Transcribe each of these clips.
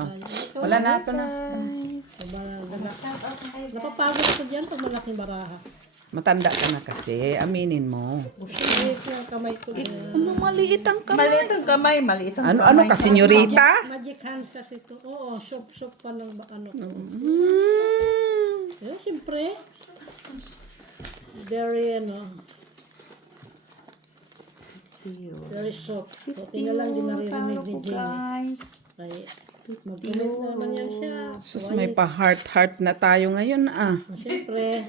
Oh. Wala na ito na. Napapagod ako dyan pag malaking baraha. Matanda ka na kasi. Aminin mo. Maliit yung kamay ko dyan. Ano maliit ang kamay? Maliit ang kamay, maliit ang kamay. Ano ka, senyorita? Magic hands kasi ito. Oo, shop pa ng ano ko. Eh, siyempre. Very, very soft. So, tingnan lang din naririnig ni Jenny. Guys. Ay, mag-comment na naman yan siya. Sus, may pa-heart-heart na tayo ngayon Siyempre.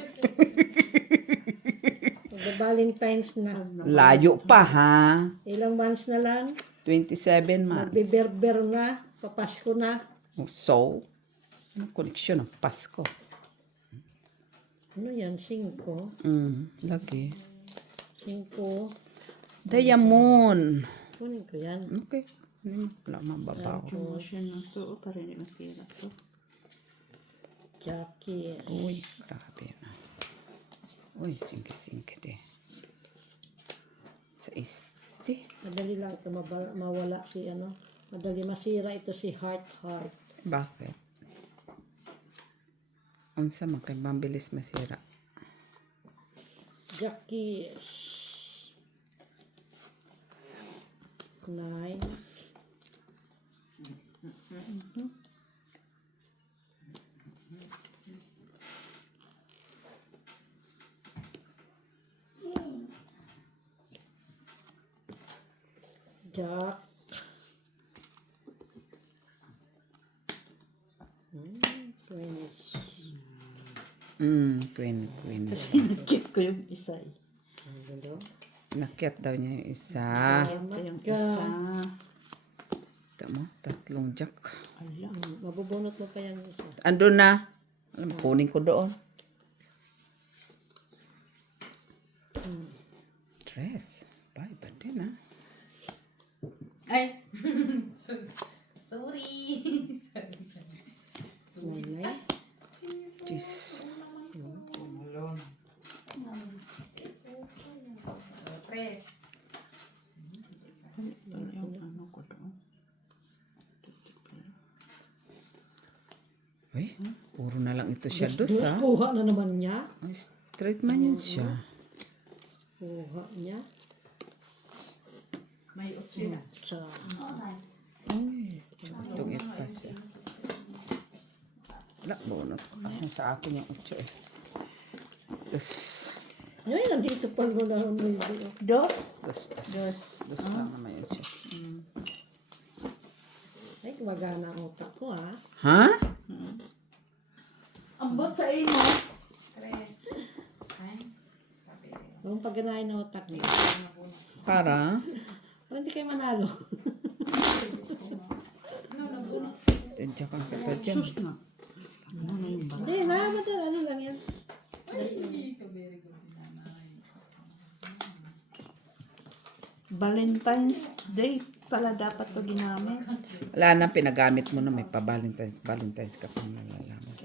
Mag-Valentine's na. Layo pa ha. Ilang months na lang. 27 months. Magbiberber na. Papasko na. So, ano koneksyon ng Pasko? Ano yan? 5. Lagi. 5. Diamond. Kunin ko yan. Okay. Wala mababaw. Promotion na to. Para hindi mapira to. Jackie. Uy, grabe na. Uy, singke-singke de. Sa isti. Madali lang ito mawala si Madali masira ito si Heart. Bakit? Unsa man kay mabilis masira? Jackie. 9. Jack. Queen. Sinakit ko yung isa eh. Nakyat daw niya yung isa. Ito yung isa. Ito mo, 3 jack. Mabubunot mo pa yan isa. Andun na. Alam, kunin ko doon. Dress. Bye, ba din ah. Ay! Sorry! Nanay. Jeez. Press. Ano ko doon? Uy, puro na lang ito siya dos ah. Kuha na naman niya. Ay, straight man yan siya. Kuha niya. May otsina. Sa Uy, itong pa siya. Wala, bunot. Sa akin yung 8 eh. Dos. Ngayon, nandito pa mo na Dos? Dos lang naman yun siya. Ay, gumagana ang utak ko, ha? Ha? Ambot sa ino. Press. Ay. Nung pagganahin ng utak niya. Para? Para hindi kayo manalo. Tensya kang kita dyan. Sus na. Ano na yung bala? Hindi, madal. Ano lang yan? Valentine's Day pala dapat to ginamit. Wala na, pinagamit mo na. May pa-Valentine's ka pa nalalaman.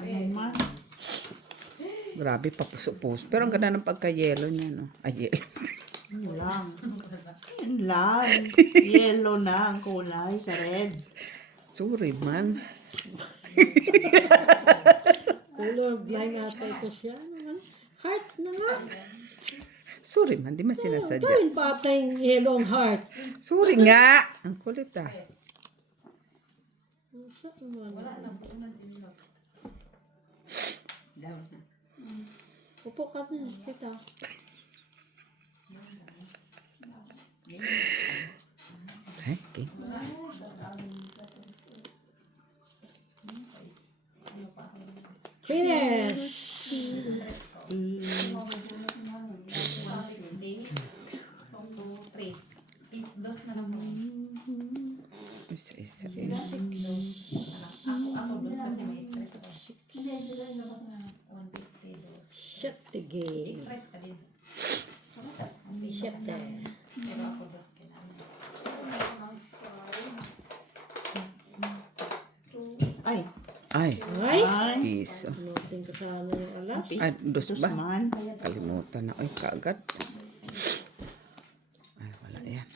Ano man? Grabe, papuso-puso. Pero ang ganda ng pagka-yellow niya, no? Ay, yellow. Yun lang. Yun lang. Yellow na ang kulay sa red. Sorry, man. Color blind ata ito siya. Ano man? Heart na nga. Sorry, man. Di man sinasadya. Dahil patay yung yellow heart. Sorry nga. Ang kulit ah. Wala na. Unang tinlog. Down na. Upo ka na. Kita. Okay. Finish! Dos na naman. Isa. Ako dos kasi may stress. 150 dos. Shut the game. Press ka din. Shut the. Pero ako dos kailangan. Ay. Ay. Ay! Ay. Piso. Pinutin ko sana yung alas. Ay, dos Dos ba? man. Kalimutan na. Ay, kaagad. Ay, wala yan.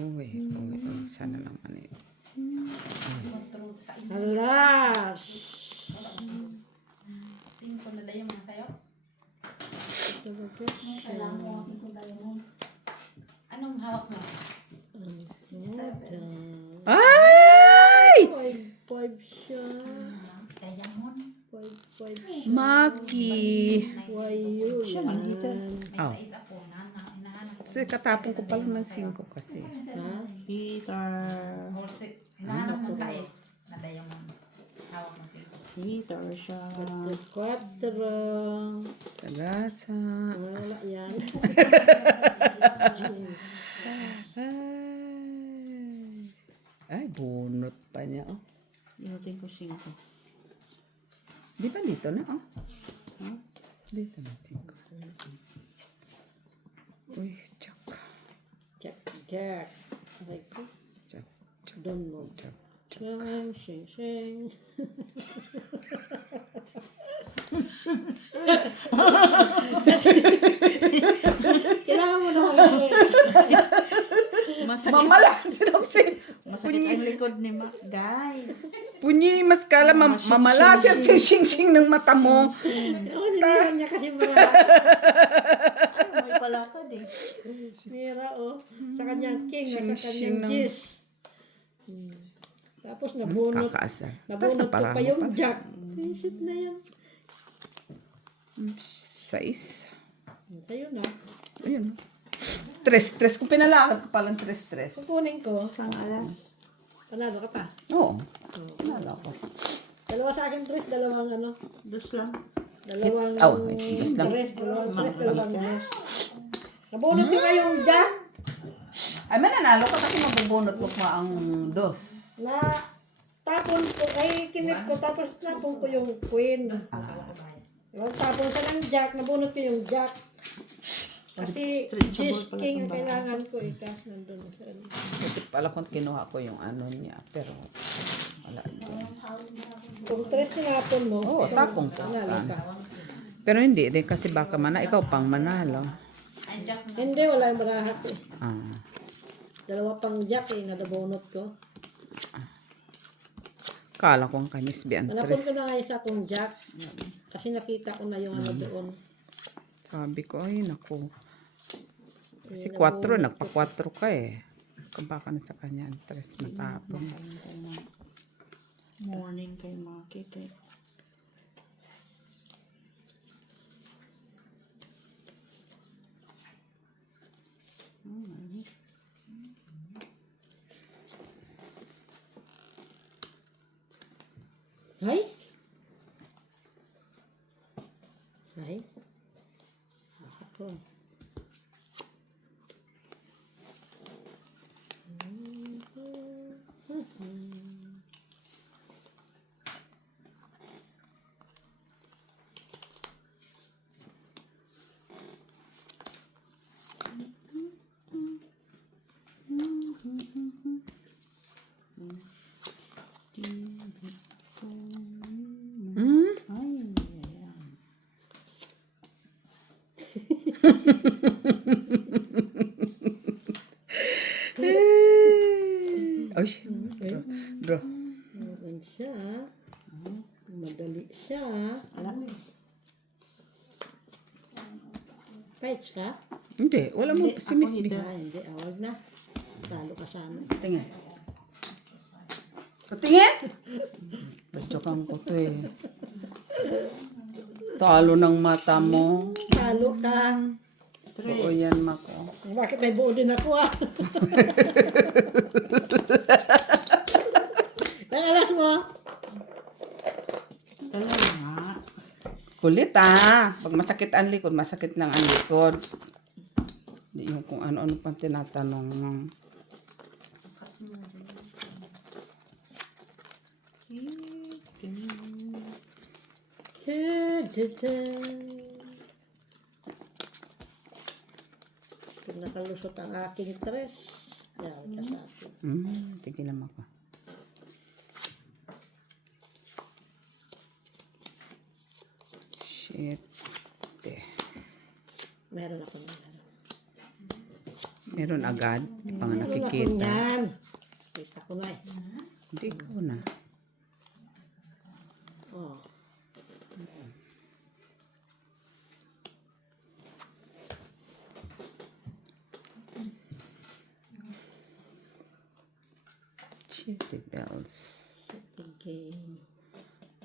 Uy. Sana lang ano yun. Control sa inyo. Alas! 5 na dayo mga tayo. Talaga Kailangan mo 5 dayo mo. Anong hawak mo? Ay! 5 siya. Diamond. 5 siya. Maki. Why you Siya man, dito. May Oh. size ako. Hinahanap ko. Kasi katapon ko pala ng 5 kasi. Ha? Peter. Hinahanap mo size na diamond. Hawak mo 5. Peter siya. 4. Sagasa. Wala yan. Ay, bunot pa niya. Oh. Inutin ko 5. Di ba dito na? Oh. Dito na 5. Uy, tsak. Jack. Aray ko. Tsak. Don't know. Tsak. Shing. Kailangan mo na mag-ulit. Masakit. Mamalasin ang sip. Masakit ang likod ni Mac. Guys. Punyi, mas kala mamalasin ang sing-sing ng mata mo. Ako nilihan niya kasi marami. Ay, may palakad eh. Mira, oh. Sa kanyang king, sa Shing-shing kanyang ng- gis. Tapos nabunot. Kakaasar. Nabunot ko pa yung pala. jack. Isip na yan. 6. Sa'yo na. Ayun. 3. Kung pinalakad ko palang 3. Kukunin ko. Isang alas. Panalo ka pa. Oo. Pinala ko. Dalawa sa akin, Tres. Dalawang ano. Dos lang. Dalawang It's lang. Tres. Dalawang Tres. Mga Dalawang pamilya. Tres. Nabunot ko kayong jack. Ay, mananalo ka kasi mabubunot mo pa ang 2. Na tapon ko. Ay, kinip ko. Tapos tapon ko yung queen. Yung tapon sa ng jack. Nabunot ko yung jack. Kasi Stretchable Gis pala King itong ang kailangan ko eh. Kasi nandun. Kasi pala kung kinuha ko yung ano niya. Pero wala doon. Kung Tres tinapon mo. Oo, tapong ko. Panalo Saan? ka. Pero hindi rin kasi baka ikaw pang manalo. Ay, jack na. Hindi, wala yung marahat eh. Ah. Dalawa pang jack eh, nadabonot ko. Kala ko ang kay Miss Manapon ko Beatrice. na nga isa kong jack. Kasi nakita ko na yung ano doon. Sabi ko, ay naku. Kasi 4, nagpa-4 ka eh. Kung baka na sa kanya ang 3 matapon. Morning kay Maki. Kay... Hay? Hay? Ako. Hmm? Ay, Ay, draw. Meron siya. Madali siya. ala. Fights ka? Hindi, wala mo Hindi, si ako Miss B. dito. Hindi, awag na. Talo ka sana. Tingin. Patingin? Batsakan ko to eh. Talo ng mata mo. Talo ka. Oo yan, Mako. Bakit may buo din ako ah? Ang alas mo? Ala nga. Kulit ah. Pag masakit ang likod, masakit lang ang likod. Hindi yung kung ano-ano pang tinatanong mo. Pag nakalusot ang aking tres, yan ka sa akin. Sige lang ako. Shit. Meron ako na meron. Meron agad. Hindi pa nga Wala ko nakikita. yan. Kita ko na eh. Hindi ko na. Oh. Chitty bells. Okay.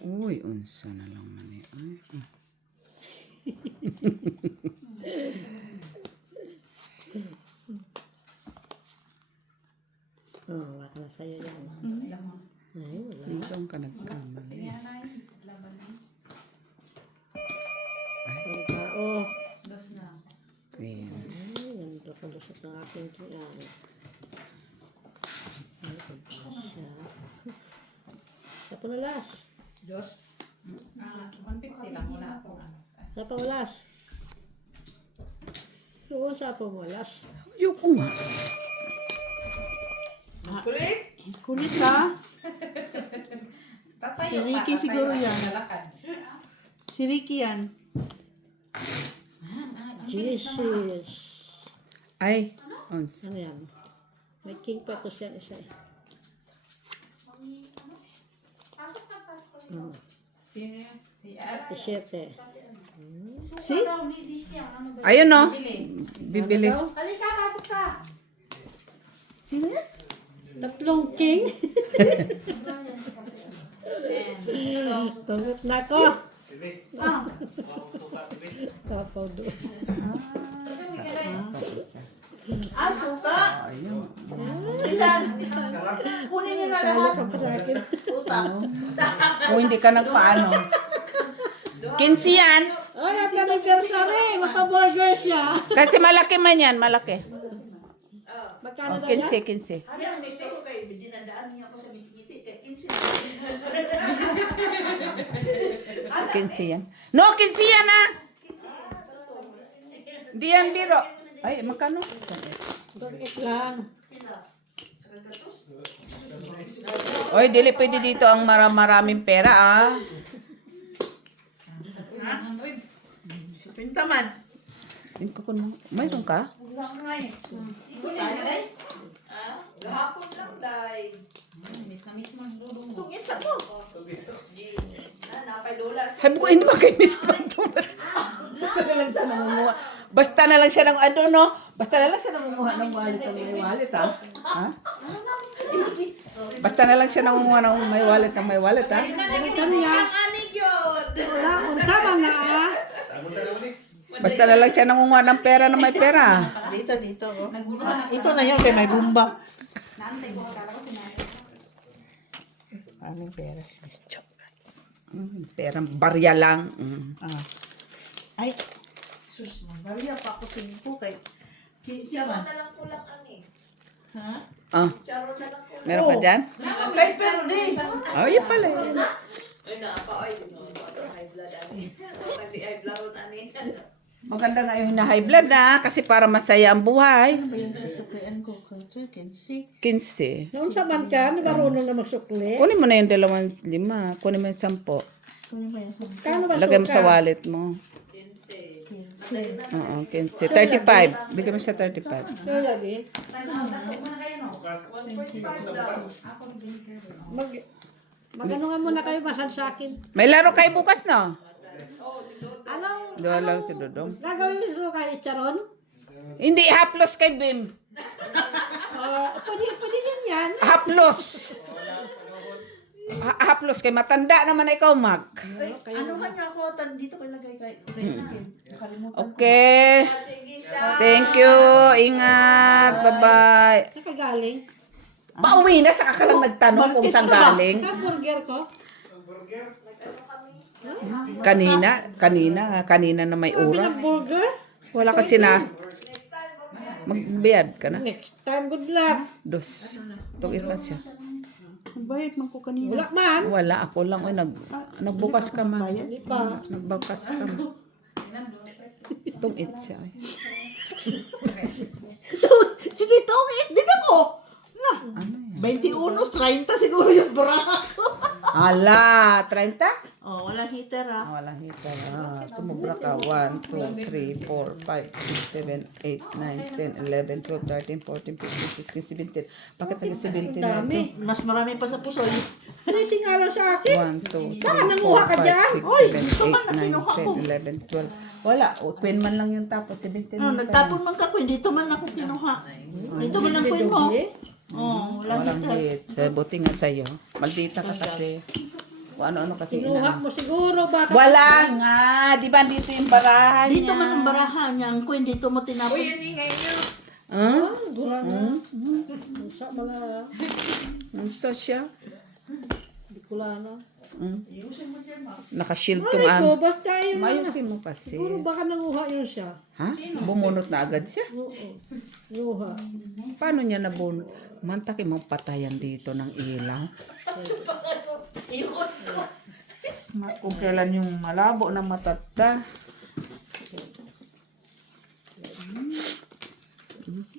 Uy, unsa na lang man eh. Ay, Oh, wala na sa'yo yan. Ay, wala. dito ka nagkamali. Ang tao. Dos na. Ayan. Ay, nandito ko lusot ng aking kiyan. Ay, pagkasya. Sa panalas. Dos. 150 lang wala ako. Sa panalas. Doon sa pamalas. Ayoko nga. Kulit ha? Tatayo Si Ricky pa, siguro tatayo yan. pa, lalakad. Si Ricky yan. Ang bilis naman. Jesus. Ay, uns. Ano yan? May king pa to siya isa eh. Sino yun? Si Ara. T-shirt eh. Si? Ayun no. Bili. Bibili. Ano daw? Halika, pasok ka. Sino yan? Tatlong king. And, Tungot na ko. Ah, Tapaw doon. suka. Ayun. Ilan? Kunin niyo na Talo lahat. ka pa sa akin. Utang. Kung hindi ka nagpaano. 15 yan. Oh, happy anniversary! Magpa-burger siya. Kasi malaki man yan, malaki. Magkano Oh, daw yan? 15. Ano ang gusto ko kay dinadaan niya ako sa ngiti-ngiti kay 15. 15 yan. No, 15 yan ah. Di yan biro. Ay, magkano? Bakit lang? Sa kagatos. Oy, dili pwede dito ang maraming pera ah. Si Pintaman. Hindi ko kung mayroon ka? Wala nga eh. Gahapon lang, day. miss na miss mo ang dudong mo. Tungit sa mo. Napay lola. Sabi ko, hindi ba kayo miss man Basta na lang siya nangunguha. Basta na lang siya ng ano, no? Basta na lang siya nangunguha ng wallet ng may wallet, ha? Ha? Basta na lang siya nangunguha ng may wallet ng may wallet, ha? Dingitan niya. Wala, kung sama na ah. Basta na lang siya nangunguha ng pera na may pera. Dito. Oh. Naguluhan ako. Ito na yun kay may bumba. Naantay ko akala ko sinabi. Anong pera si Miss Chok? Perang barya lang. Ah. Ay, sus, bariya pa ako tingko kay Kinsi man. Na lang kulang ani. Ha? Ah, Charo na lang kulang. meron ka dyan? Kay Perde. Oh, yun pala. Yun. Ay, naapa, ay, high blood ani. Hindi high blood ron ani. Maganda nga yung na-high blood, ha? Kasi para masaya ang buhay. Ano ba yung susuklian ko? Kinsi. 15. Noon sa man ka, marunong na magsukli. Kunin mo na yung 2-5. Kunin mo yung 10. Kunin mo yung sa Kano ba Lagay mo suka? sa wallet mo. Kinse. Kinsi. Oo, 15. 35. Bigyan mo siya 35. Kaya lagi. Dato muna kayo, no? 1.5 daw. Ako nag-drinker. Mag-ano nga muna kayo masal sa akin. May laro kayo bukas, no? Anong Doon laro si Dodong. gagawin mo sa suka, Charon? Hindi, haplos kay Bim. Pwede din yan. Haplos. Haplos kay matanda naman ikaw, Mag. Ay, ano ka niya ako? Dito ko ilagay kay Kim. Nakalimutan ko. Okay. Sige siya. Thank you. Ingat. Bye-bye. Nakagaling. Pauwi na, saka ka lang nagtanong kung Martis saan ka ba? galing. Sa burger ko. Kanina na may oras. Burger? Wala kasi na. Magbiyad ka na. Next time, good luck. Dos. Tugit pa siya. Bayad man ko kanina. Wala man. Wala, ako lang. Oy, nagbukas ka man. Hindi pa. Nagbukas ka man. Tugit siya. Oy. Sige, tungit din ako. Na, 21, 30 siguro yung bra ko. Ala, 30? Oh, walang heater ah. Walang hita. Sumubra ka. 1, 2, 3, 4, 5, 6, 7, 8, 9, 10, 11, 12, 13, 14, 15, 16, 17. Bakit taga 17 na Dami. ito? Mas marami pa sa pusoy. Ano yung singalan sa akin? 1, 2, Baka 3, nanguha ka 4, dyan? 5, 6, Oy, 7, ito man 8, ang 9, kinuha ko. 10, 11, 12. Wala. Queen man lang yung tapos. 17 Oh, man nagtapon man ka ko, dito man ako kinuha. Dito man ang coin mo. Oh, walang Walang heater. hit. Buti nga sa'yo. Maldita ka kasi. Kung ano-ano kasi Kinuha inano. mo siguro. Baka Wala nga. Di ba dito yung barahan Dito niya? man ang barahan niya, ang coin dito mo tinapon. Uy, yan ingay nyo. Huh? Dura na. Sa mga Ano siya? Bicolano. Nakashield tong Malay ko, am. basta yun. Mayusin mo kasi. Siguro baka nanguha yun siya. Ha? Bumunot na agad siya? Oo. Nanguha. Paano niya nabunot? Mantaki mong patayan dito ng ilaw. Kung kailan yung malabo na matata.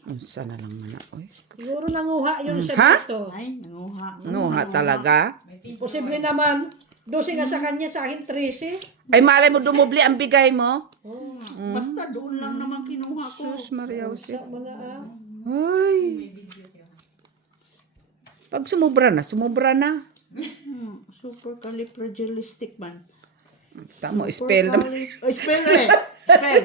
Unsa na lang mana, oy. Siguro nanguha yun siya Ha? dito. Ay, nanguha. Nguha talaga. Posible naman. 12 nga sa kanya, sa akin 13. Ay, malay mo dumubli ang bigay mo. Oo. Basta doon lang naman kinuha ko. Sus, Maria Jose. Sa mga Ay. Pag sumubra na, sumubra na. Super califragilistic man. Tamo, spell naman. Oh, spell eh. Spell.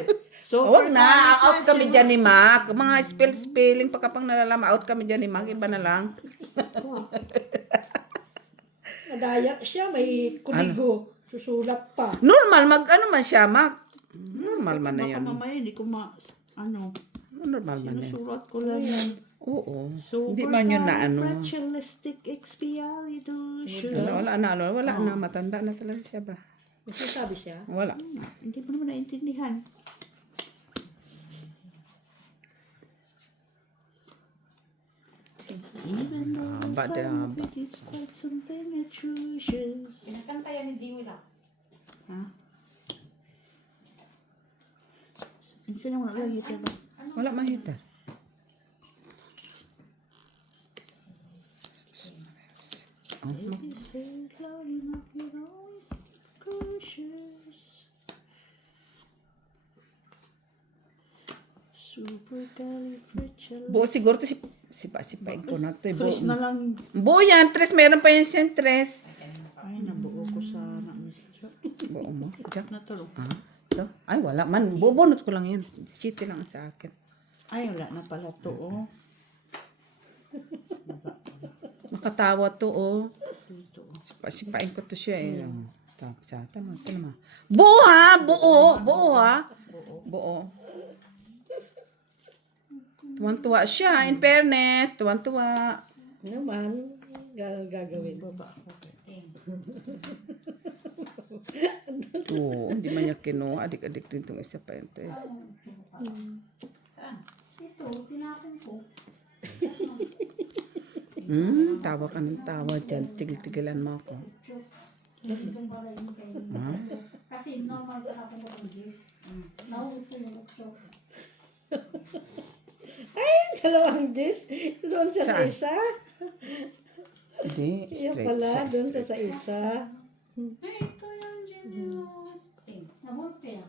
Huwag na, out kami dyan ni Mac. Mga spelling, pagkapang nalalaman, out kami dyan ni Mac. Iba na lang. madaya siya, may kuligo. Susulat pa. Normal, ano man siya, Mac. Normal man na Baka yun. mamaya hindi ko ano, Normal man na yun. sinusulat ko lang yan. Oo. Super Hindi man yun na ano. califragilistic expialidocious. Wala na. Matanda na talaga siya ba? Sabi siya. Wala. Hindi mo naman naintindihan. Even though the but, sound of it is quite something atrocious. Pinakanta yan ni Jiwi lang. Ha? Sino mo naglagay ba? Wala mahita. You say it loud enough, you know it's cautious. Super califragilistic. Buo siguro to si Paing ko na to. Tres na lang. Buo yan. Tres. Meron pa yan siyang tres. Ay, nabuo ko sa na-miss. Buo mo. Jack. Na to. Ah, ito. Ay, wala man. Bubunot ko lang yan. Chiti lang sa akin. Ay, wala na pala to, oh. Makatawa to, oh. Dito, oh. Sipain ko to siya, eh. Tapos, tama. Ito naman. Buo, ha? Buo. Buo, ha? Buo. Tuwan-tuwa siya. In fairness, tuwan-tuwa. Naman, gagawin. Baba. Oo, hindi man niya kinuha. Adik-adik din itong isa pa yun. To, eh. Saan? Ito, tinapon ko. Tawa ka ng tawa dyan. Tigil-tigilan mo ako. Yung pala yung kay... Kasi normal ka na ng Diyos. Nauwi ko yung workshop. Dalawang dish. Doon siya sa Saan? isa. Hindi, Iya straight pala, siya. doon siya sa isa. Ay, ito yung genuine. Nabot kaya.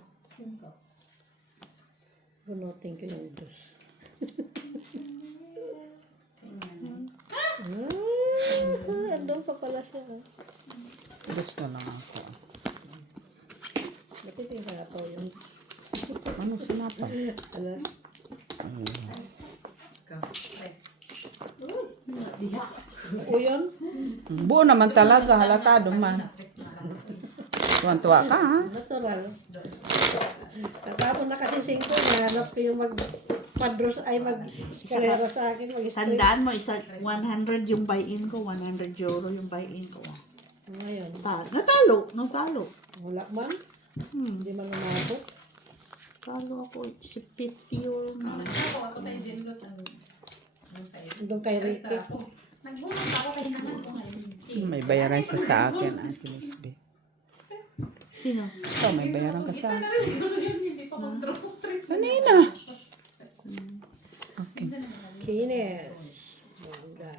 Bunutin ko yung dos. Andun pa pala siya. Gusto na lang ako. Bakit yung karapaw yun? Ano sinapa? Alas. O yun? Buo naman talaga. Halatado man. Tuwan-tuwa ka, ha? Natural. Tatapon na kasi 5, nahanap ko yung mag-padros ay mag-karera sa akin. Mag-straight. Tandaan mo, 100 yung buy-in ko, 100 euro yung buy-in ko. Ngayon, Natalo. wala man. Hindi man umabot. Talo ako, si 50 euro na. Ako tayo din doon. Doon kay Ricky. Nagbunot ako kay nangan ko ngayon. May bayaran siya sa akin, si Miss B. Sino? Oh, may bayaran ka sa akin. Hindi pa mag-drop. Kanina. Okay. Kines. Bongga.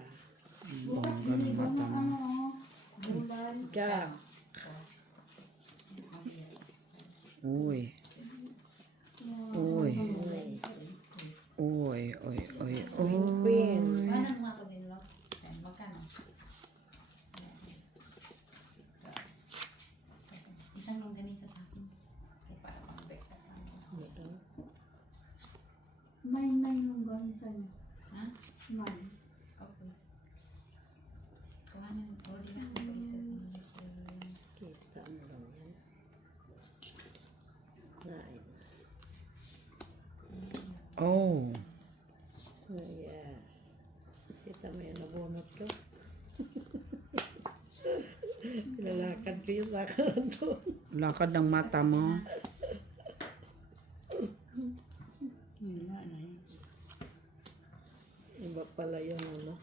Bongga ng bata mo. Jack. Uy. Uy. Uy, uy, uy, Queen. uy. Ano mga ko din, Lord? Magkano? Isang longganisa sa akin. Kaya para pang-break sa akin. May lunggan sa niya. Ha? May. Okay. Kuhanan. O, di na. Kita mo lang yan. Nine. Oh. Yeah. Kita mo yan, nabunot ko. Nilalakad ko yung lakad doon. Lakad ng mata mo. Wala na yun. Iba pala yung ano.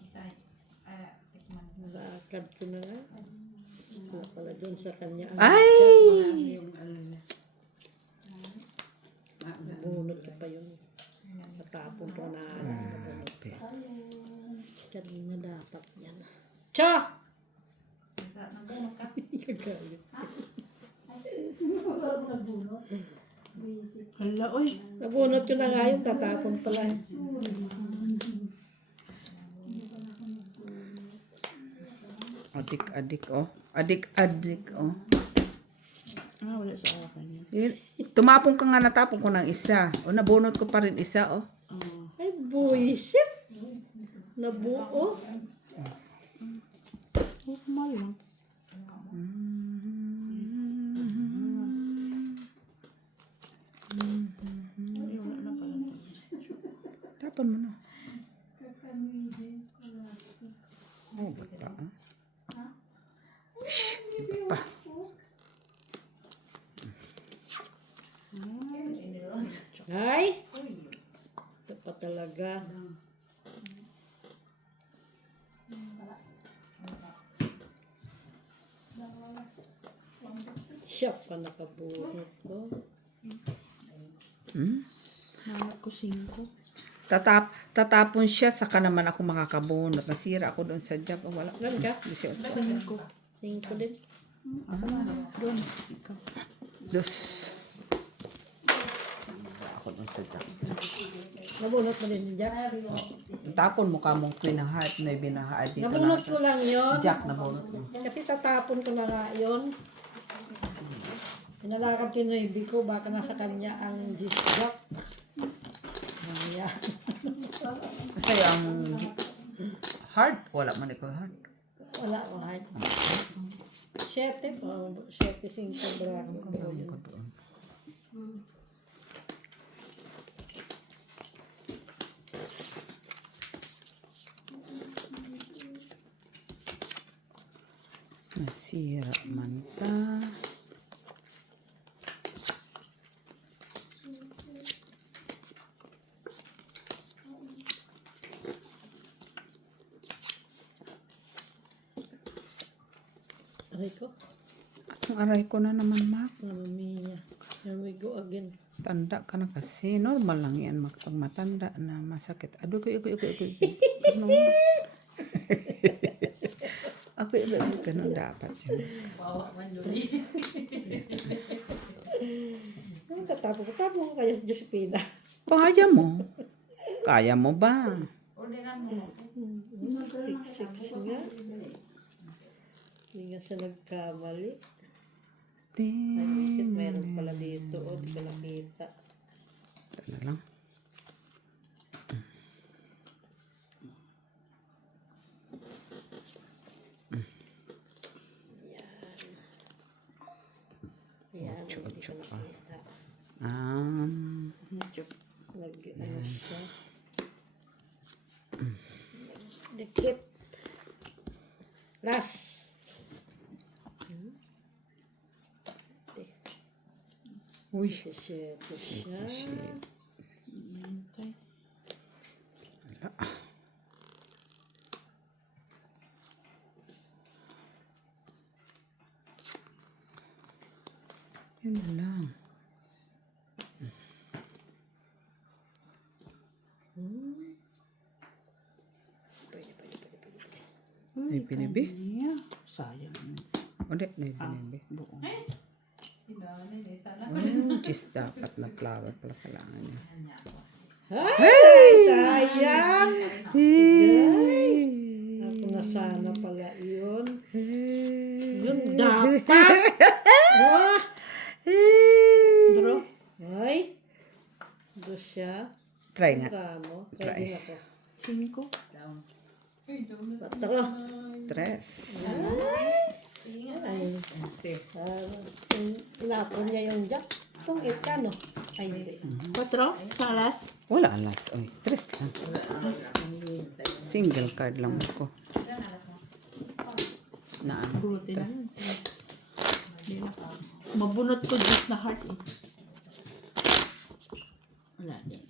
Isa. Tikman. Nalakad ko na nga. Wala pala doon sa kanya. Ay! Nabunot ko pa yun. Natapon ko na. Nabunot pa. Kanina dapat yan. Cha! Isa. Nagbunog ka. Gagalit. Hala, oy. Nabunot ko na nga yun. Tatapon pala. Adik-adik, oh. Adik-adik, oh. Ah, wala sa akin yun. Tumapong ka nga, natapong ko ng isa. O, nabunot ko pa rin isa, oh. Oh. Ay, buisit. Nabuo. Normal lang. Ay, wala na pala. Tapon mo na. Oh, bata, ah. Iba pa. Ay! Ito pa talaga. Siya pa nakabunot ko. Hmm? Nawag ko 5. Tatapon siya, saka naman ako makakabunot. Nasira ako doon sa job. Oh, wala. Gan ka? 18. 5 din. Ako na. Doon. Ikaw. Dos. Ako doon sa job. Nabunot mo din si Jack. Tapon mo ka mong queen ng heart na ibinahaan dito Nabunot ko lang yun. Jack na bunot mo. Kasi tatapon ko na nga yun. Pinalakad ko yung naibi ko. Baka nasa kanya ang dish jack. Ayan. Kasi ang heart, wala man ikaw heart. Wala ko height. 7 po. 7, 5 brako ko po yun. Nasira man ta. Aray ko. Ang aray ko na naman, Mac. Mamma mia. Here we go again. Tanda ka na kasi. Normal lang yan. Pag matanda na masakit. Ado ko. Ganun. Ako ganun dapat yun. Bawa man yun eh. Ang tatapo ko kaya si Josephina. Kaya mo. Kaya mo ba? Orderan mo. Six nga. Hindi nga siya nagkamali. Ay, shit, mayroon pala dito. O, di ko nakita. Ito na lang. Ayan, Ocho, hindi ko ocho pa. nakita. Ano siya. Dikit. Last. Uy. Shit siya. Shit. Yun lang. Ay, pinibi. Yeah. Sayang. Hindi, maybe. Buo. Just dapat na flower pala kailangan niya. Ay, sayang. Hey! Ako na sana pala yun. Yun dapat. Wah! Draw. Ay. Doon siya. Try nga. Kamo. Try. Try din ako. 5. Patro. Tres. Ay. Tinapon niya yung jack. Itong no? Ay, hindi. 4. Sa alas. Wala alas. Oy, tres lang. Single card lang ako. Na ano? Buti na yun. Hindi na. Mabunot ko just na heart eh. Wala din.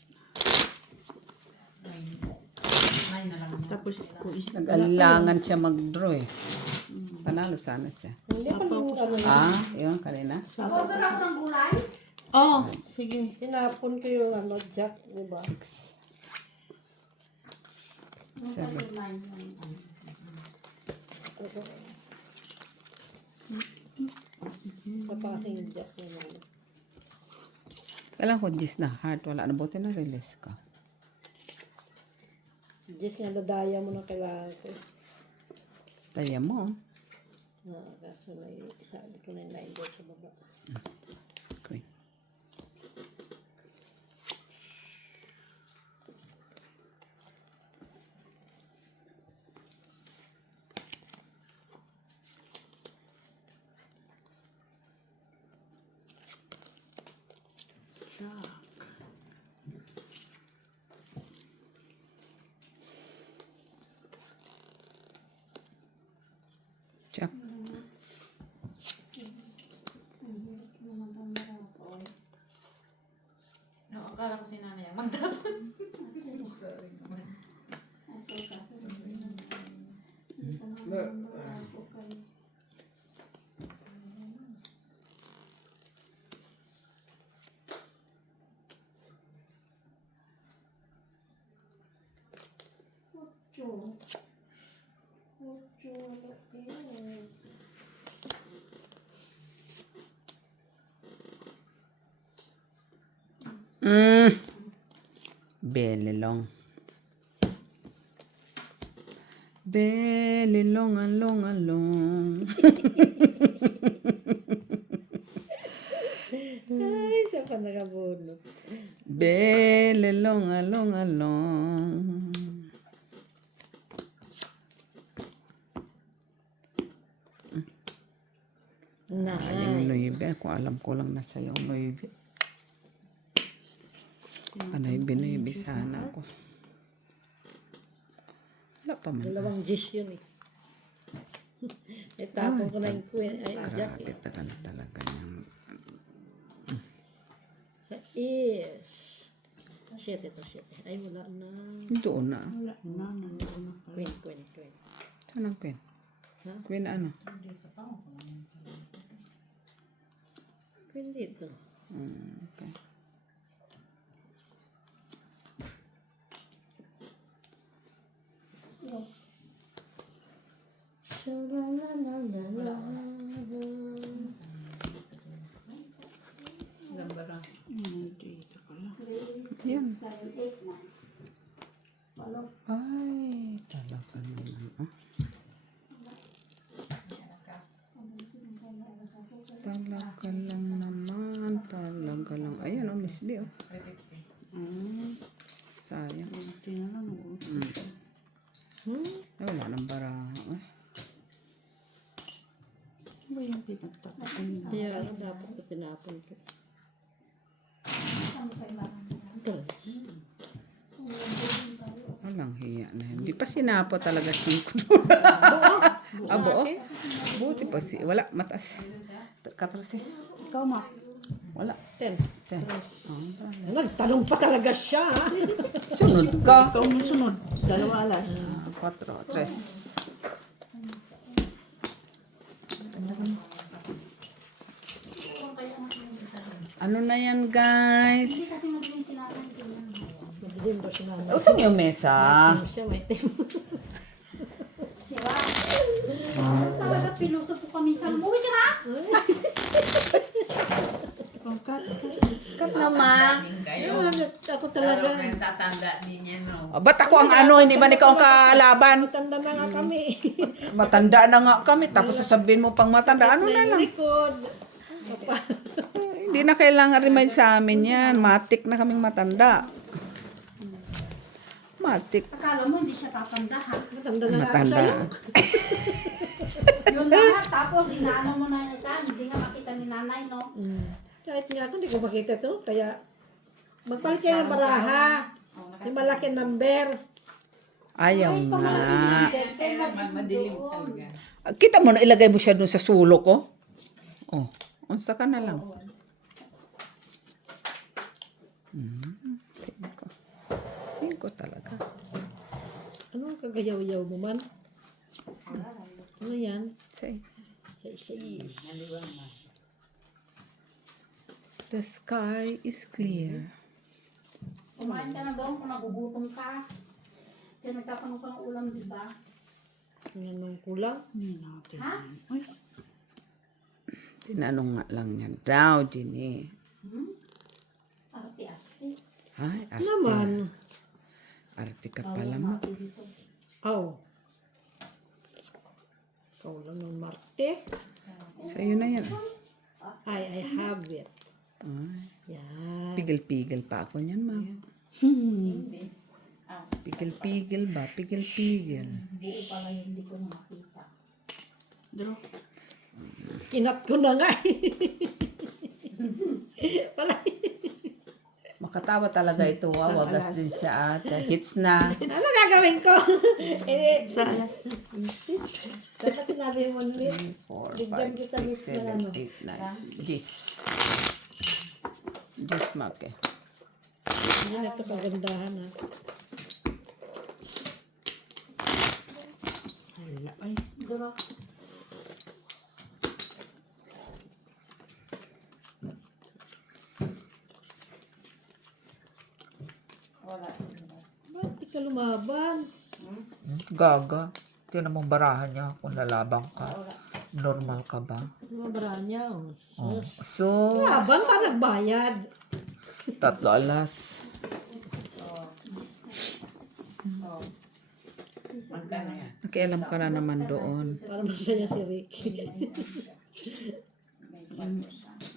Tapos kung isip Nag-alangan siya mag-draw eh. Panalo sana siya. Hindi pa nung ano. Yun kanina. Ako sa lang ng gulay. Oh, sige. Tinapon ko yung ano, jack, di ba? 6. Seven. Napaking jack naman. Kailangan ko gis na heart. Wala na. Buti na release ka. Just nga dadaya mo na kailangan ko. Taya mo. Kaso may sabi ko na yung line doon sa baba. Okay. Jack. No, akala ko si nanay ang magtapon. Belelong. Belelong, along, along. Ay, siya pa nakabunot. Belelong, along, along. Na. Yung noibe, kung alam ko lang nasa yung noibe. Noibe sana ako. Wala pa man. Dalawang dish yun eh. Itapon ko na yung queen. Ay, jack Grabe eh. tagal talaga niyang. Sa is. Shit ito, shit. Ay, wala na. Doon na. Wala na. Nandoon na pala. Queen. Saan ang queen? Ha? Queen na ano? Queen dito. Okay. Gambara. Dito pala. Yan. 7, 8, 9. Walo. Ay, talaga naman. Talaga lang naman. Talaga lang. Ayan oh, Miss B oh. 350. Sayang. Buti na lang. Ay, wala nang baraha. Ano ba yung pinagtatakin na? Kaya dapat ko tinapon ko. Ano kayo marami? Walang hiya na yun. Di pa sinapo talaga 5. Buo? Buti pa si. Wala, mataas. 14. Ikaw, Ma. Wala. 10. 10. Nagtanong pa talaga siya. Sunod ka. Ikaw mo sunod. 2 alas. 4, 3. Ano na yan, guys? Hindi kasi madaling sinapan ko yan. Madilim daw siya namin. Usan yung mesa. Siya may team. Siwa. Talaga pilusot ko kami sa umuwi ka na. Pangkat. Kat naman. Kayo. Ako talaga. Lalo na yung tatanda din yan, no? Ba't ako ang ano, hindi ba ikaw ang kalaban? Matanda na nga kami. Matanda na nga kami, tapos sasabihin mo pang matanda. Ano na lang? Likod. Hindi na kailangan remind sa amin yan. Matik na kaming matanda. Matik. Akala mo hindi siya tatanda ha. Matanda na nga ako Matanda. sa'yo. Yun lahat. Tapos inaano mo na ika. Hindi nga makita ni nanay no. Kahit nga ako, hindi ko makita to. Kaya, magpalit kayo ng baraha. Yung malaki number. Ayaw nga. Kailangan madilim talaga. Kita mo na ilagay mo siya dun sa sulo ko. Oh, unsa ka na lang. Cinco talaga. Ano ang kagayaw-yaw mo man? Ano yan? Seis. Say. The sky is clear. Kumain ka na doon kung nagugutom ka. Kaya nagtatanong ka ng ulam, di ba? Yan ang kulang. Hindi natin. Ha? Ay, Tinanong nga lang niya daw, Ginny. Arte-arte. Ay, arte. Naman. Arte ka pala mo. Aw. Ikaw lang ng Marte. Sa'yo na yan. I have it. Ay, Yan. pigil-pigil pa ako niyan, ma'am. Hindi. Pigil-pigil ba? Pigil-pigil. Buo pala yung hindi ko makita. draw. Kinat ko na nga. Wala. Makatawa talaga ito, wagas din siya ate. Hits na. Ano gagawin ko? Sa alas. Dapat sinabi mo ulit. 4, Bigyan 5, kita 6, miss na 7, ano. 8, 9. Gis. Gis, make. Yan ito kagandahan ha. Hala, ay. Duro. Wala. Ba't di ka lumaban? Gaga. Tiyan mong barahan niya kung lalabang ka. Normal ka ba? Lumabara niya. Oh. Oh. So, Laban pa nagbayad. 3 alas. Magkano yan? Nakialam ka na naman doon. Para masaya si Ricky.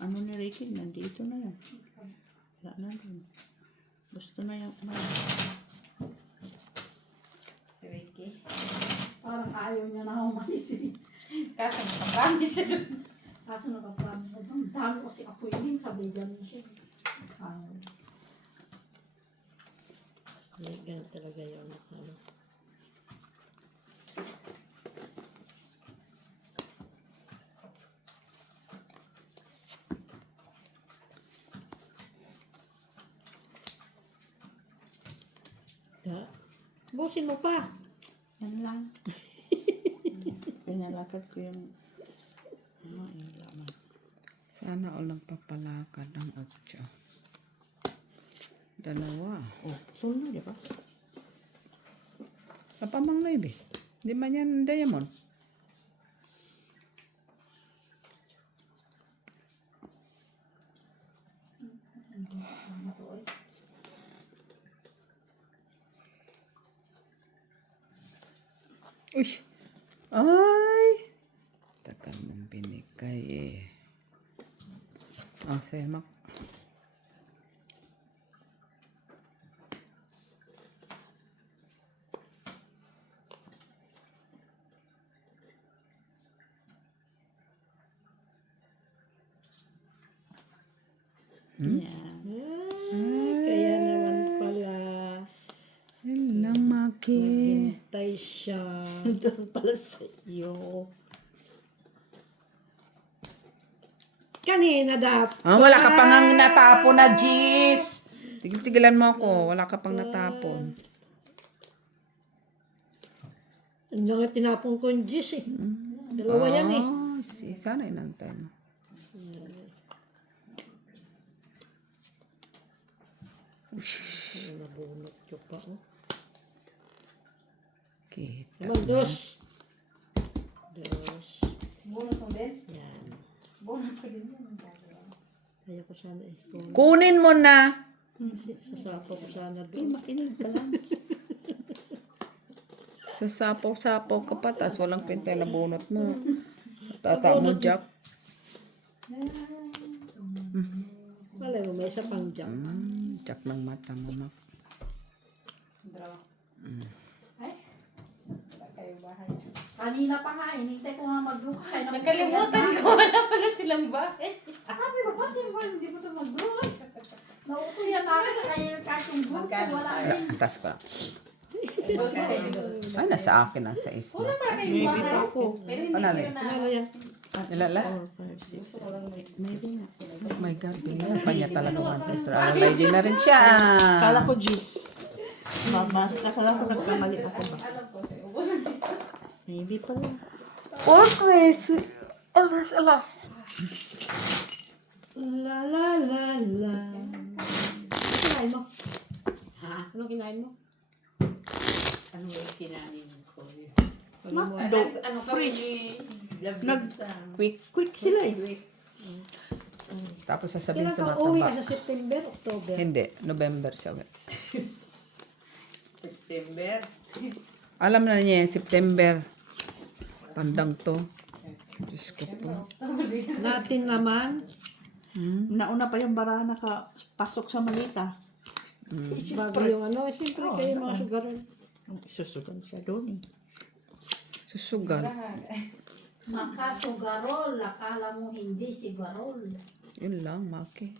Ano ni Ricky? Nandito na yan. Wala na rin. Gusto na yung Si Ricky. Parang ayaw niya na umalis eh. Kaso nakapromise siya dun. Kaso nakapromise siya. Ang dami kasi apoy din. Sabi ganun siya. Ganun talaga yun. Ano. Busin mo pa. yan lang. Pinalakad ko yung yung laman. Sana all nagpapalakad ang 8. 2. Oh, full na, di ba? Napamang 9 eh. Di man yan diamond. Uy! Ay! Takal mong binigay eh. Ah, sa'yo mak. Yan. Kaya naman pala. Yan lang, Maki. Hintay siya. Doon pala sa iyo. Kanina dapat. Ah, wala ka pang ang natapon na, Jis. Tigil-tigilan mo ako. Wala ka pang natapon. Ano nga tinapon ko yung G's eh. Dalawa yan eh. Sana inantay mo. Nabunot ko pa. Oh. Kita. Naman, dos. Dos. Bunot mo din? Yan. Bunot ko din yun. Kaya ko sana kung Kunin mo na. sasapo ko sana doon. Makinig ka lang. Sasapaw-sapaw ka pa, tas walang pintay na bunot mo. Tata mo, Jack. Malay mo, may isa pang jack. Jack ng mata mo, Mak. Draw. Ay. Wala kayo bahay. Kanina pa nga, hinintay ko nga mag-drukay. Nakalimutan ko. Wala pala silang bahay. Sabi ko, ba sila hindi mo ito mag-drukay? Nautuyan namin kaya kasing grupo. Wala din. Atas ko. Ay, nasa akin ang sa isla. Wala pala kayong Maybe bahay. pa ako. Pero hindi Panalo. ko na. Ano yan? Nilalas? 4, 5, 6, 7, 8. Maybe nga. Oh my God, binigyan pa niya talaga 1, 2, 3. Lady na rin siya. Kala ko G's. Akala ko nagkamali ako ba? Alam ko, ubusan dito. Maybe pala. Always. Always, alas. La la la la. Ano kinain mo? Ha? Ano kinain mo? Ano yung kinanin ko? Ano Ano freeze. Quick sila eh. Tapos sasabihin Kailan ko ka na uwi taba. ka sa September, October? Hindi, November siya. September. Alam na niya yung September. Tandang to. Diyos ko po. Natin naman, Nauna pa yung bara nakapasok sa malita. bago yung ano, siyempre kayo mga sugaran. Isusugan siya doon eh. Susugal. Makasugarol. Akala mo hindi sigarol. Yun lang, Maki.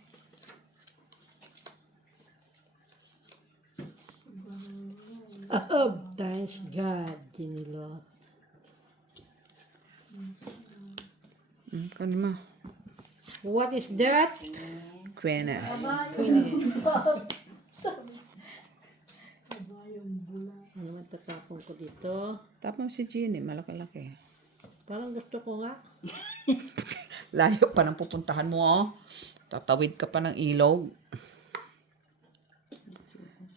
Oh, thanks God, Ginilot. Kani ma. What is that? Kwena. Ano matatapon ko dito? Tapos si Ginny, malaki-laki. Parang gusto ko nga. Layo pa ng pupuntahan mo, oh. Tatawid ka pa ng ilog.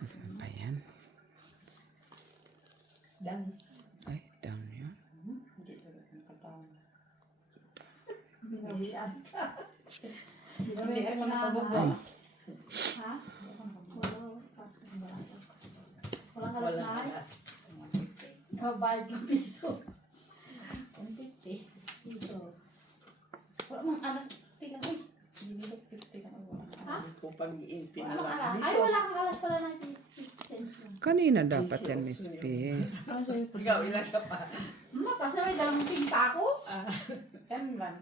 Saan ba yan? Dan. Ay, down yun. Binawian ka. Hindi ako nakababa. Ha? Walang alas na ay? Kabayad ng piso. 150 piso. Wala mang alas. Tingnan mo. Hindi ko 50 lang. Ha? Kung pag-iinpin Ano alas? Ay, wala kang alas pala ng 50 cents lang. Kanina dapat yan, Miss P. Ikaw, ilan ka pa? Kasi may dalang pinta ako. Kan lang.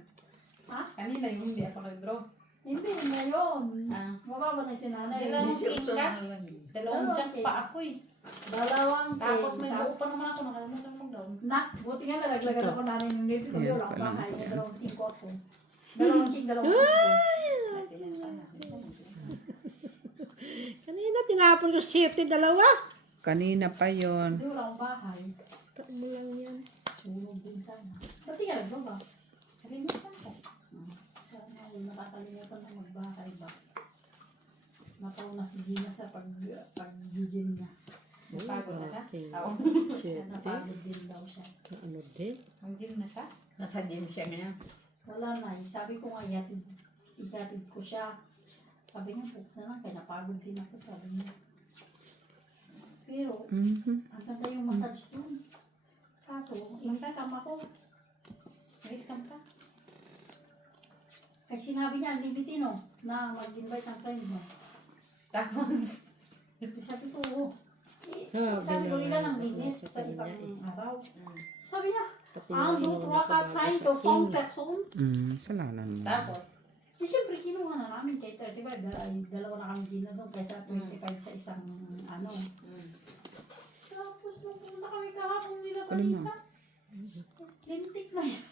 Ha? Kanina yung hindi ako nag-draw. Hindi, ngayon. Mababa na si nanay. Dalawang cake ka? Dalawang jack pa ako eh. Dalawang Tapos may cake. buo pa naman ako. Nakalimutan mo daw. Nak, buti nga nalaglagan ako nanay ng nito ko Yan yun. Ang pala. bahay niya, dalawang 5 ako. Dalawang cake, dalawang 5. Kanina tinapon ko 7, dalawa. Kanina pa yon. Hindi, wala akong bahay. Taon mo lang yan. Tulog din sana. Pati nga nagbaw ba? Kalimutan ko. Sana nakakalimutan na magbahay ba? Nataw na si Gina sa pag-gigil niya. Napagod na ka? Okay. Oo. 7. Napagod din daw siya. Ano din? Mag-gym na siya? Nasa gym siya ngayon. Wala na eh. Sabi ko nga, igatid ko siya. Sabi niya, buksan lang, kaya napagod din ako. Sabi niya. Pero, ang ganda yung massage doon. Kaso, in-scam ako. Na-scam ka. Kasi sinabi niya, unlimited no, na mag-invite ng friend mo. Tapos, Sabi ko, oh. Ah, Sabi ko, ganun. ilan ang limit sa isang araw. Sabi niya, Pati ang yung dutra ka inuuna sign ko to bago sa song in. person. Salanan mo. tapos, Di siyempre, kinuha na namin kay 35. Dalawa na kami gina doon kaysa 25 sa isang ano. Tapos nung pumunta kami kahapon nila Kunin mo. Panisa, lintik na yan.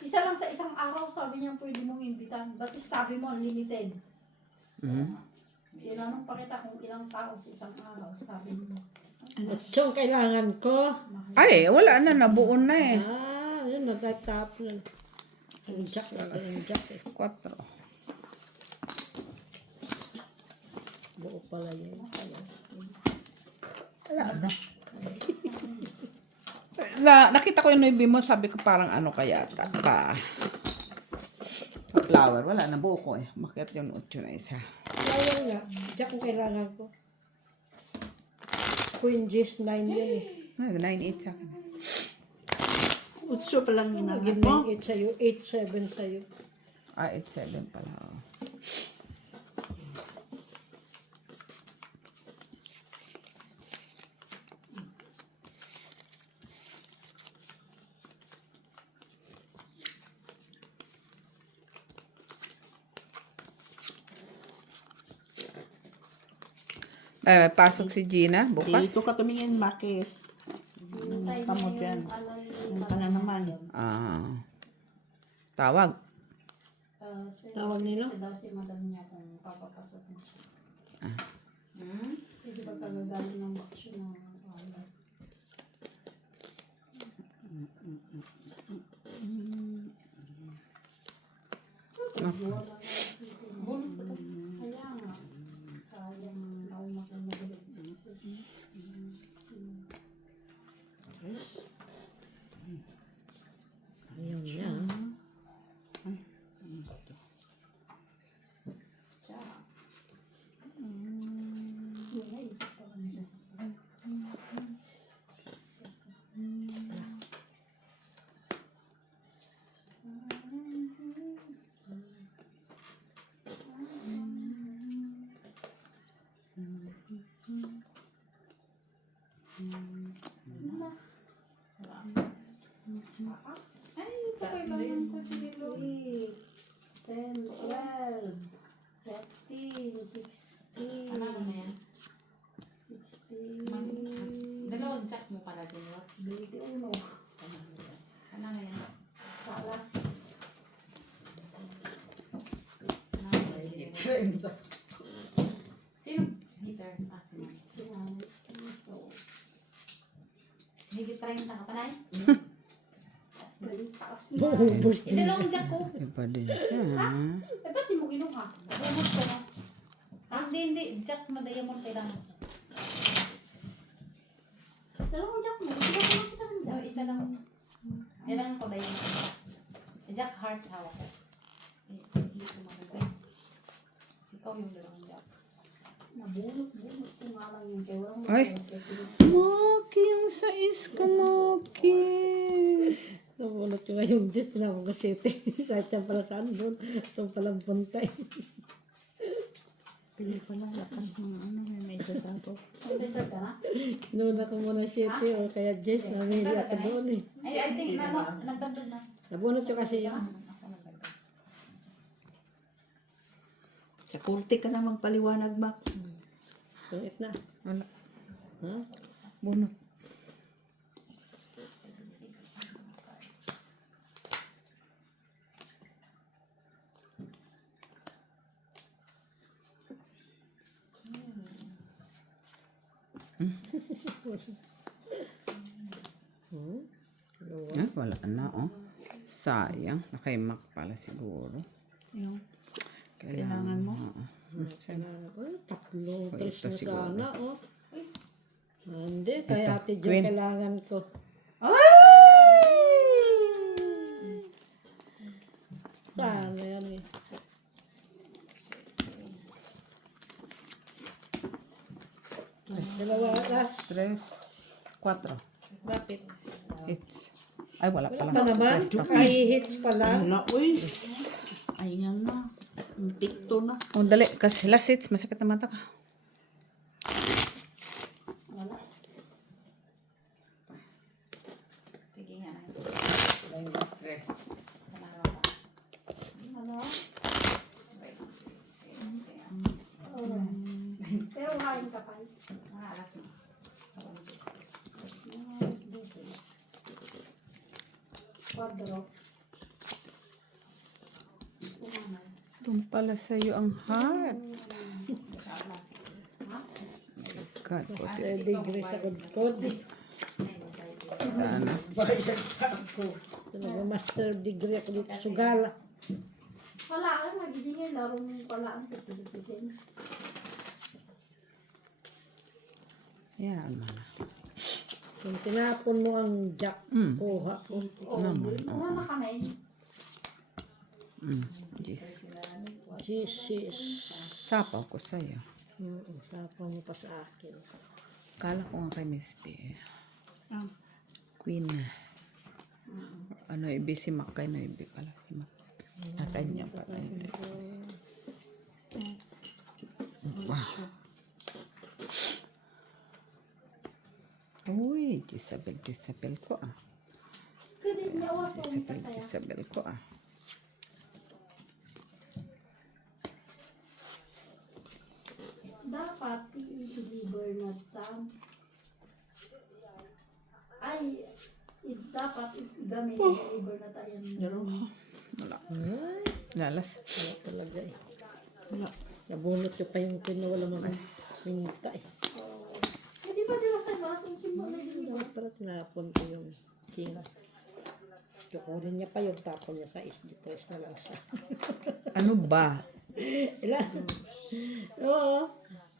Isa lang sa isang araw, sabi niya pwede mong imbitan. Basta sabi mo, unlimited. Tinanong pa kita kung ilang tao sa isang araw, sabi niya. At yung kailangan ko. Ay, wala na, nabuon na eh. Ah, yun, natatapon. Ang jack, ang jack. 4. Buo pala yun. Wala na. nakita ko yung nuibi mo, sabi ko parang ano kaya flower. Wala na, buo ko eh. Makit yung 8 na isa. Flower nga. Jack ang kailangan ko. Queen G's 9 yun eh. 9-8 sa akin. Utso pa lang Naging hinahanap mo. 9-8 sa'yo, 8-7 sa'yo. 8-7 pala. Oh. May pasok si Gina bukas. Dito ka tumingin, Maki. Tamo dyan. Yan ka na naman. Tawag. Tawag nila? Daw si madam niya kung papapasok niya siya. Hindi ba tagagaling ng bakasyon na Bunot pa to. Kaya nga. Sayang ako makinig. Ayun niya. Ay, ito kailangan ko dito. 10, 12, 13, 16. Ano na yan? 16. Dalawang jack mo pala din, no? 21. Ano na yan? Salas. Sino? Hitter. Si Nanay. So, higit 30 ka pa na eh? Dalawang jack ko. Iba din siya. Eh, ba't di mo kinuha? Diamond ko na. Hindi. Jack na diamond kailangan ko. Dalawang jack mo. Hindi ko makita ng jack. Isa lang. Kailangan ko diamond. Jack heart hawak ko. Hindi ko makita. Ikaw yung dalawang jack. Nabulot ko nga lang yung kaya walang Ay. Maki, ang sais ko, Maki. Nabunot ko nga yung Diyos. Tinawag ko 7. Kahit siya pala saan doon. Saan palang puntay. Pili pa lang lakas ng ano, may sasapo. Nagdagdag ka na? Noon ako muna 7 o kaya 10. Namili ako doon eh. Ay, I think nagdagdag na. Nabunot ko kasi yun. Ako nagdagdag. Sa kurte ka na magpaliwanag, Mak. Sungit na. Wala. Ha? Bunot. Wala na, oh. Sayang. Nakaimak pala siguro. Yung kailangan mo. oo. Tatlong O, tres ito na siguro. sana, oh. Hindi, kaya ate Jo Queen. kailangan ko. Sana yan eh. Dalawa, last. 3, 4. Bakit? Hits. Ay, wala pala. Pa naman, ay hits pa lang. Wala, uy. Ayan na. Ang pikto na. Oh, dali. Kasi last hits, masakit na mata ka. Wala. Sige nga na. Ano? Pero kain ka pa. Alas mo. Quadro. Doon pala sa'yo ang heart. God, puti. Degree sa good. Sana. Talaga master degree ako dito. Sugala. Wala ka, magiging yung laro mo pala ang 50 cents. Yan, mana. Kung tinapon mo ang jack, kuha ko. Kuha na kami. Yes. Jesus. Sapaw ko sa'yo. Tapon mo pa sa akin. Kala ko nga kay Miss B. Ah. Queen. Ano, ibi si Makay na ibi pala. Si Makay. Kanya pala. Wow. Uy, Jezabel ko ah. Jezabel ko ah. Dapat i-deliver na tam. Ay, dapat i-gamit i-deliver na tayo. Wala. Lalas. Wala talaga eh. Wala. Nabunot ko pa yung queen na wala maminta eh. Eh, di ba di ba sa basong simba na deliver? Dapat pala tinapon ko yung king. Kukunin niya pa yung tapon niya sa SD3 na lang siya. Ano ba? Ilan? Oo.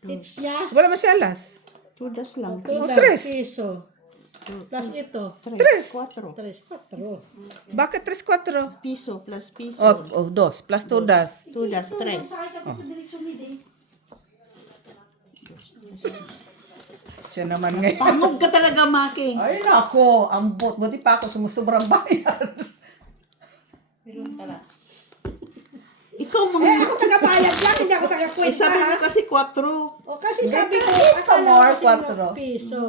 It's niya. Wala masyalas. 2 das lang. Ito, tres. piso. Plus ito. 3, 4. 3, 4. Bakit 3-4? Piso plus piso. Oh, 2 plus 2 das. 2 das, 3. Sakay kami sa direksyon ni Dave. Siya naman ngayon. Pangog ka talaga, Maki. Ay nako, ambot. Buti pa ako sumusobrang bayad. Meron pala. Ikaw Eh, mga... ako taga-bayad lang, hindi ako Eh, taga-kwenta. sabi mo kasi 4. O kasi sabi ko, Ito akala more, ko sino 4. piso.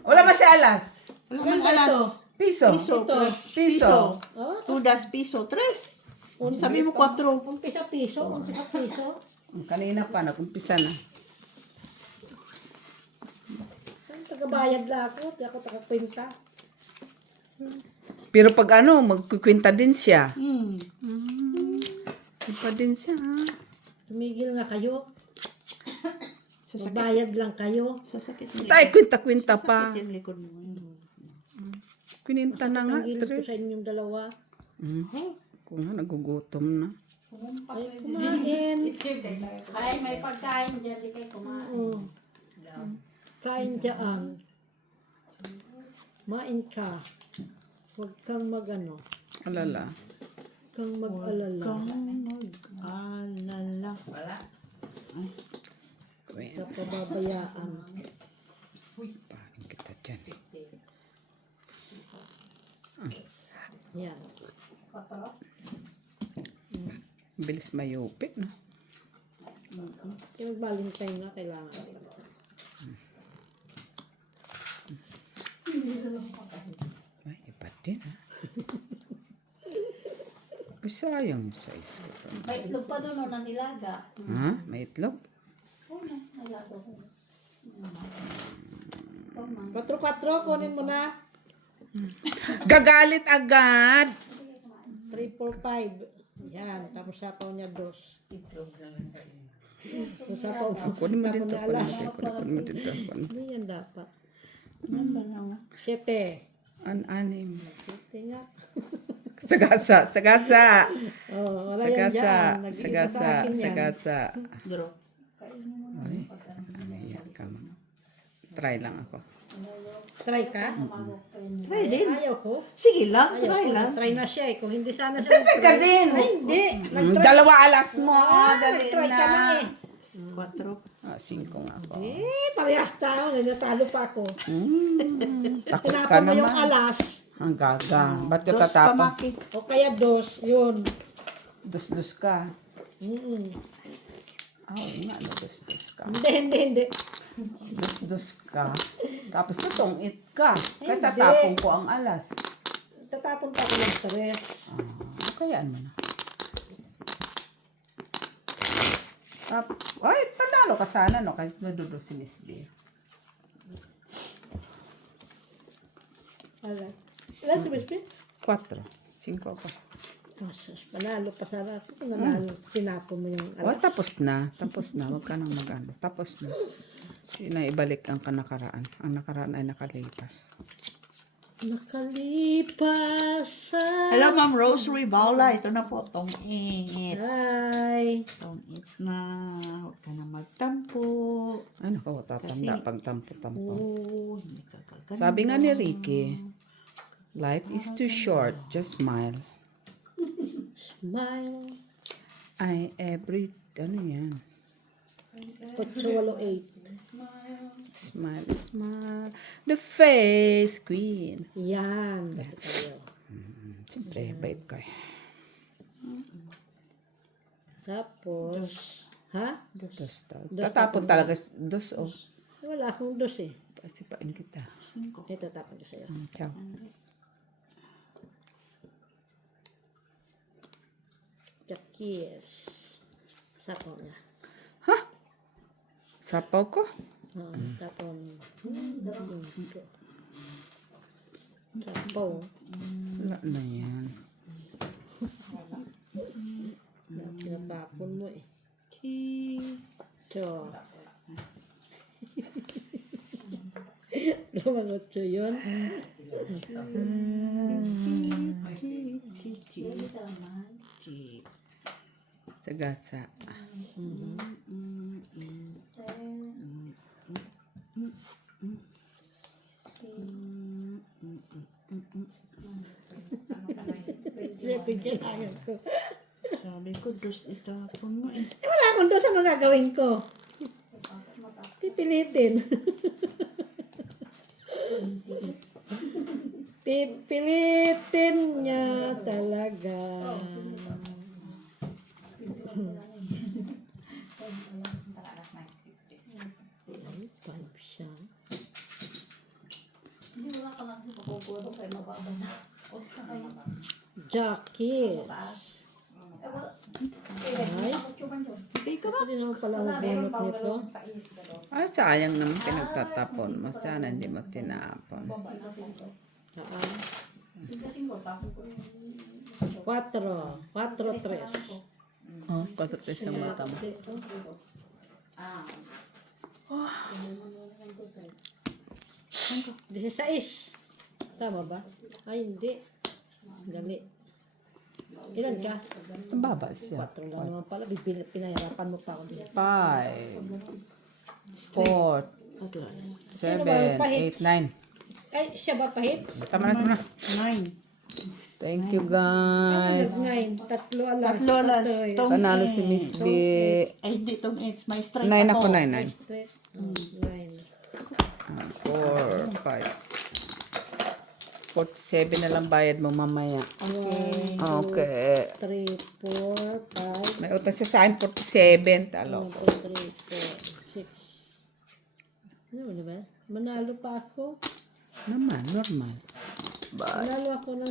Wala masyalas. Wala nang alas. Piso. Piso Ito. plus Piso. piso. Oh, 2 das piso, 3. Sabi mo 4. umpisa piso, umpisa piso. Kanina pa, nag-umpisa na. Taga-bayad lang ako, hindi ako taga-kwenta. Pero pag ano, magkukwenta din siya. Pa din siya. Tumigil nga kayo, Sasakit. magbayad lang kayo. Sasakit mo. Tay, kwenta-kwenta pa. Sasakit yung likod mo. Kwininta na nga, Ang gilid ko sa Tres. inyong dalawa. Kung nga, nagugutom na. Ay, kumain. Ay, may pagkain dyan. Di kayo kumain. Oo. Kain dyan. Main ka. Huwag kang mag-ano. Alala. Huwag kang mag-alala. Kang mag-alala. Kwenta. Napababayaan. Paano kita dyan eh. Yan. Bilis mayupit, no? Yung Valentine na kailangan. Ay, iba din, ha? Ay, sayang sa iso. May itlog pa doon na nilaga. Ha? May itlog? Oo na, nilaga ko. 4-4, kunin mo na. Gagalit agad! 3, 4, 5. Yan. Tapos sapaw niya 2. Kung sapaw mo. Kunin mo dito, tapos na alas. kunin mo dito. Ano yan dapat? Ano lang? 7. Anim. 7 nga. Sagasa, sagasa! Oh, wala yan Sagasa, dyan. Nag-iisa sa sagasa, akin yan. sagasa. Draw. Ay, naiyak ka mo. Try lang ako. Try ka? Try din. Ayaw ko. Sige lang, Ayaw try ko. lang. Try na siya eh. Kung hindi sana siya. Try ka din! Ay, hindi. Dalawa alas mo! Dali Nag-try ka na na! eh. 4. 5 nga ako. Eh, parehas tao. Natalo pa ako. Takot ka Tinapon mo yung naman. alas. Ang gaga. Ba't ka Dos tatapon? pamaki. O kaya 2. Yun. Dus-dus ka. Mm-mm. Oo nga, dus-dus ka. Hindi. Dus-dus ka. Tapos tutong-it ka. Kaya Hindi. tatapon ko ang alas. Tatapon pa ako ng stress. Kayaan mo na. Ay, panalo ka sana, no? Kasi nadudo si Miss B. Alay. Ilan si Bispin? 4. 5 ako. Oh, sus, panalo pa sana ako. Kung nanalo, tinapon mo yung Oh, alas. tapos na. Tapos na. Huwag ka nang mag-ano. Tapos na. Hindi na ibalik ang nakaraan. Ang nakaraan ay nakalipas. Nakalipas sa... Hello, Ma'am Rosary Baula. Ito na po, tong it's. Hi. Tong it's na. Huwag ka na magtampo. Ano? Ako, tatanda pag tampo-tampo. Oh, hindi ka gaganda. Sabi nga ni Ricky, life is too short, just smile. Smile. Ano yan? 888. Smile, smile. The face queen. Yan. Dapat tayo. Siyempre, bait ko eh. Tapos, ha? Dos daw. Tatapon talaga. Dos oh. Wala akong dos eh. Pasipain kita. Ito tapon ko sa'yo. Ciao. Kiss. Sapo na. Sapaw ko? Oo, tapon. Sapo. Wala na yan. Pinatapon mo eh. Chi. So. Lumagot siya yun. Chi. Sagasa. Siya ito yung kailangan ko. Sabi ko, dos itapon mo eh. Wala akong dos. Ano gagawin ko? Pipilitin. Pipilitin niya talaga. Five siya. Jackie. Ay, Ikaw ba? hindi naman pala ang bunot nito. Ay, sayang naman pinagtatapon mo. Sana hindi mo tinapon. Saan? 4. 4-3. Oh, 4-3 ang mata mo. This is tama ba? Ay, hindi. Dali. Ilan ka? Ang baba siya. 4 lang naman pala. Pinahirapan mo pa ako dito. 5, 4, Tatlo. 7, 8, 9. Ay, siya ba pahit? Tama na. 9. Thank you guys. 9. Tatlo alas. Tatlo alas. Tong Panalo si eight. Miss B. Ay, hindi tong 8. May straight 9 ako, ako. 9. Straight. 9. 4, 5. 47 na lang bayad mo mamaya. Okay. Okay. 3, 4, 5. May utang siya sa akin 47. Talo. 1, 2, 3, 4, 6. Ano ba? Manalo pa ako. Naman, normal. Bye. Manalo ako ng